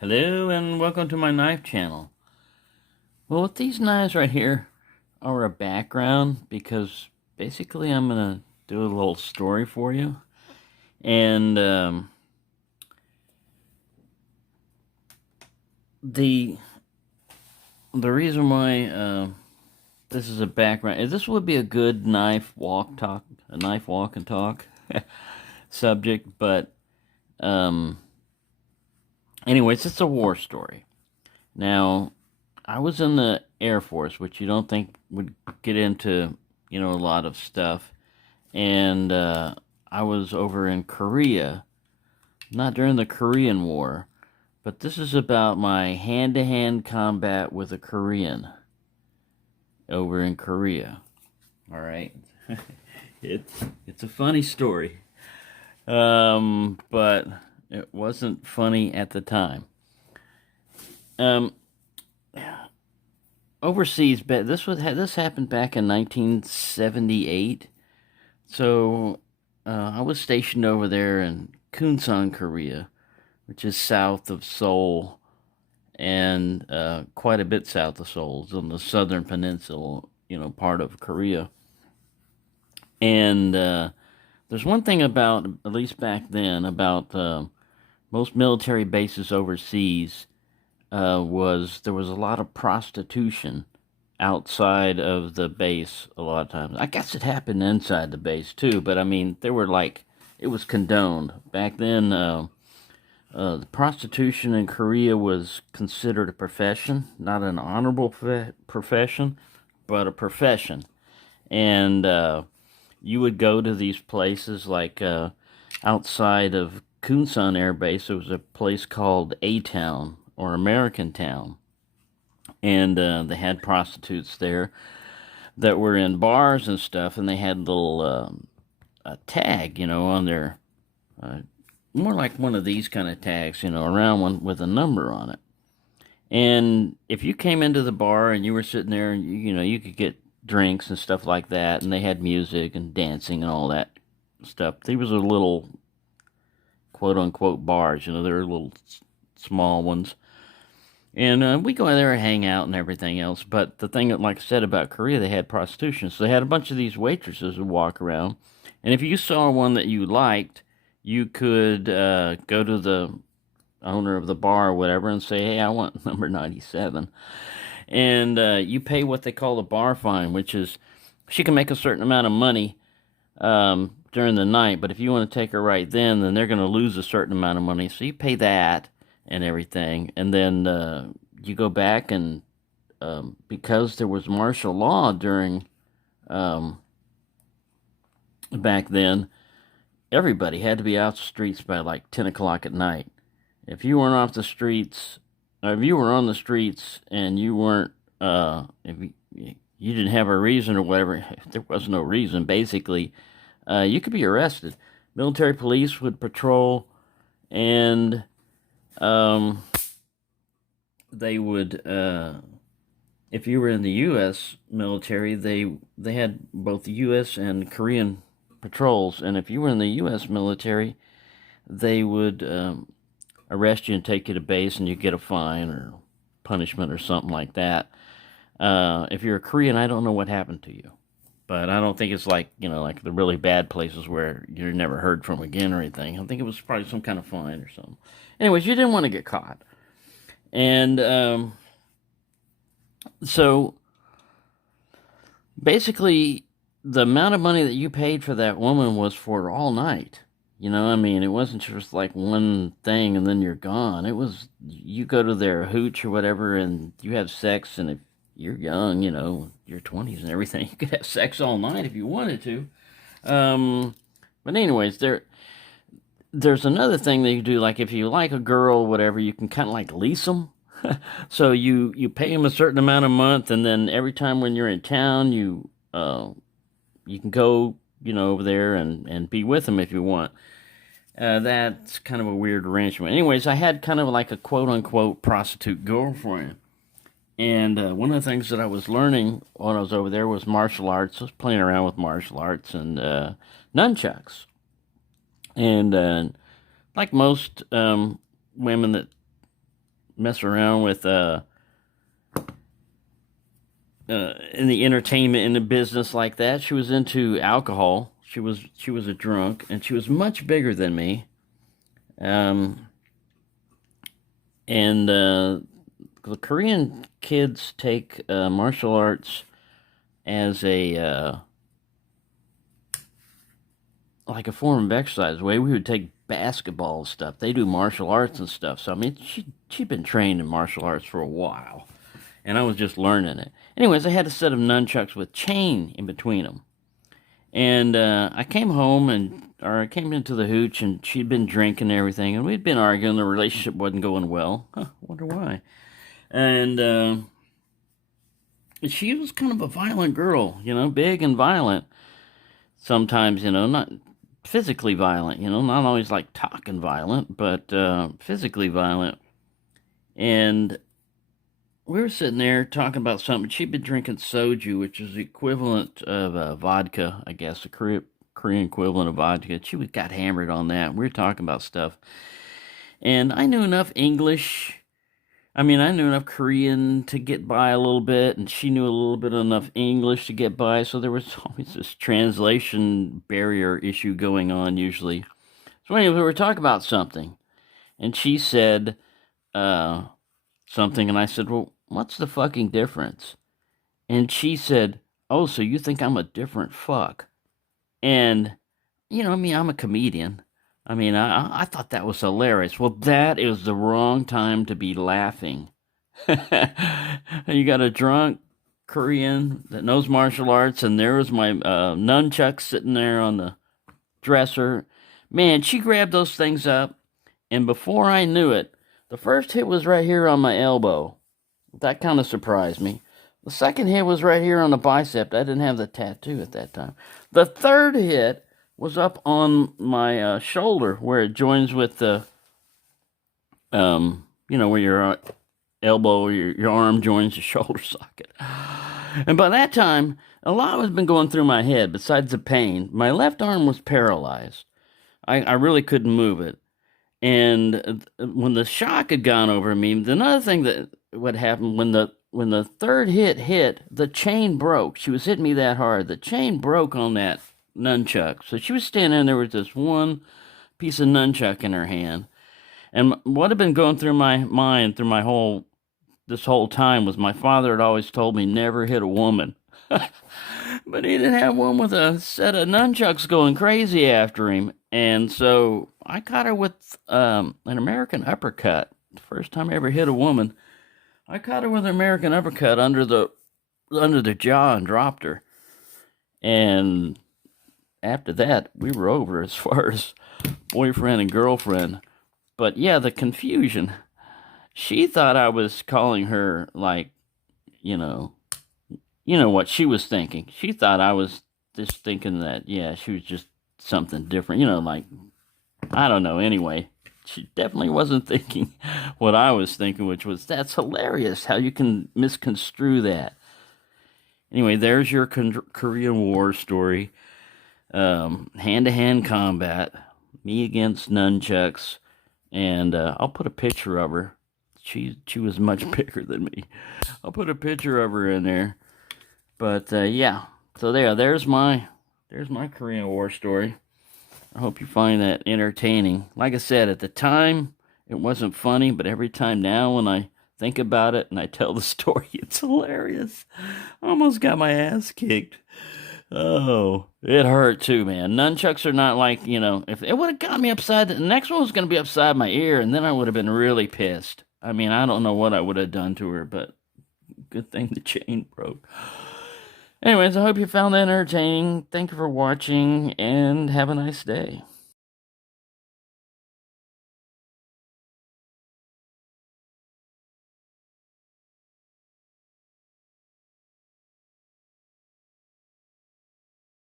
Hello and welcome to my knife channel. Well, with these knives right here are a background because basically I'm going to do a little story for you. And the reason why this is a background is this would be a good knife walk and talk subject, but um, anyways, it's a war story. Now, I was in the Air Force, which you don't think would get into, a lot of stuff. And I was over in Korea, not during the Korean War, but this is about my hand-to-hand combat with a Korean over in Korea. All right. It's a funny story. But it wasn't funny at the time. Um, Overseas, this happened back in 1978. So I was stationed over there in Kunsan, Korea, which is south of Seoul and quite a bit south of Seoul. It's on the southern peninsula, part of Korea. And there's one thing about, at least back then, about most military bases overseas was there was a lot of prostitution outside of the base a lot of times. I guess it happened inside the base too, but I mean, it was condoned. Back then, the prostitution in Korea was considered a profession, not an honorable profession, but a profession. And you would go to these places like outside of Kunsan Air Base, there was a place called A-Town or American Town. And they had prostitutes there that were in bars and stuff, and they had little a tag, on their more like one of these kind of tags, around one with a number on it. And if you came into the bar and you were sitting there, and you could get drinks and stuff like that, and they had music and dancing and all that stuff. These were little quote unquote bars, they were little small ones. And we go there and hang out and everything else. But the thing, like I said about Korea, they had prostitution. So they had a bunch of these waitresses who walk around. And if you saw one that you liked, you could go to the owner of the bar or whatever and say, hey, I want number 97. And you pay what they call the bar fine, which is she can make a certain amount of money during the night. But if you want to take her right then they're going to lose a certain amount of money. So you pay that and everything, and then you go back and because there was martial law during back then, everybody had to be out the streets by like 10 o'clock at night. If you weren't off the streets, or if you were on the streets and you weren't, if you didn't have a reason or whatever, if there was no reason, basically, you could be arrested. Military police would patrol, and they would, if you were in the U.S. military, they had both U.S. and Korean patrols, and if you were in the U.S. military, they would arrest you and take you to base, and you get a fine or punishment or something like that. If you're a Korean, I don't know what happened to you, but I don't think it's like like the really bad places where you're never heard from again or anything. I think it was probably some kind of fine or something. Anyways, you didn't want to get caught. And so basically, the amount of money that you paid for that woman was for all night. I mean, it wasn't just like one thing and then you're gone. It was, you go to their hooch or whatever and you have sex, and if you're young, your 20s and everything, you could have sex all night if you wanted to. But anyways, there's another thing that you do, like if you like a girl or whatever, you can kind of like lease them. So you pay them a certain amount a month, and then every time when you're in town, you can go, over there and be with them if you want. That's kind of a weird arrangement. Anyways, I had kind of like a quote-unquote prostitute girlfriend. And one of the things that I was learning when I was over there was martial arts. I was playing around with martial arts and nunchucks. And like most women that mess around with in the entertainment in the business like that. She was into alcohol. She was a drunk, and she was much bigger than me. Um, and the Korean kids take martial arts as a like a form of exercise. The way we would take basketball and stuff, they do martial arts and stuff. So I mean, she'd been trained in martial arts for a while, and I was just learning it. Anyways, I had a set of nunchucks with chain in between them, and I came home or I came into the hooch, and she'd been drinking and everything, and we'd been arguing. The relationship wasn't going well. Huh, wonder why. And she was kind of a violent girl, big and violent. Sometimes, not physically violent, not always like talking violent, but physically violent. And we were sitting there talking about something. She'd been drinking soju, which is the equivalent of vodka, I guess, the Korean equivalent of vodka. She got hammered on that. We were talking about stuff. And I knew enough English. I mean, I knew enough Korean to get by a little bit, and she knew a little bit enough English to get by. So there was always this translation barrier issue going on usually. So anyway, we were talking about something, and she said something, and I said, "Well, what's the fucking difference?" And she said, "Oh, so you think I'm a different fuck?" And I mean, I'm a comedian. I mean, I thought that was hilarious. Well, that is the wrong time to be laughing. You got a drunk Korean that knows martial arts, and there was my nunchuck sitting there on the dresser. Man, she grabbed those things up, and before I knew it, the first hit was right here on my elbow. That kind of surprised me. The second hit was right here on the bicep. I didn't have the tattoo at that time. The third hit was up on my shoulder where it joins with the, where your elbow, your arm joins the shoulder socket. And by that time, a lot has been going through my head besides the pain. My left arm was paralyzed. I really couldn't move it. And when the shock had gone over me, another thing that would happen when the third hit, the chain broke. She was hitting me that hard. The chain broke on that nunchuck. So she was standing there with this one piece of nunchuck in her hand. And what had been going through my mind through this whole time was my father had always told me never hit a woman. But he didn't have one with a set of nunchucks going crazy after him. And so I caught her with an American uppercut. The first time I ever hit a woman, I caught her with an American uppercut under the jaw and dropped her. And after that, we were over as far as boyfriend and girlfriend. But yeah, the confusion. She thought I was calling her like, what she was thinking. She thought I was just thinking that, yeah, she was just something different, like, I don't know. Anyway, she definitely wasn't thinking what I was thinking, which was, that's hilarious how you can misconstrue that. Anyway, there's your Korean War story. Hand-to-hand combat, me against nunchucks, and I'll put a picture of her. She was much bigger than me. I'll put a picture of her in there. But yeah, so there's my Korean War story. I hope you find that entertaining. Like I said, at the time it wasn't funny, but every time now when I think about it and I tell the story, it's hilarious. I almost got my ass kicked. Oh, it hurt too, man. Nunchucks are not like, if it would have got me upside, the next one was going to be upside my ear, and then I would have been really pissed. I mean, I don't know what I would have done to her, but good thing the chain broke. Anyways, I hope you found that entertaining. Thank you for watching, and have a nice day.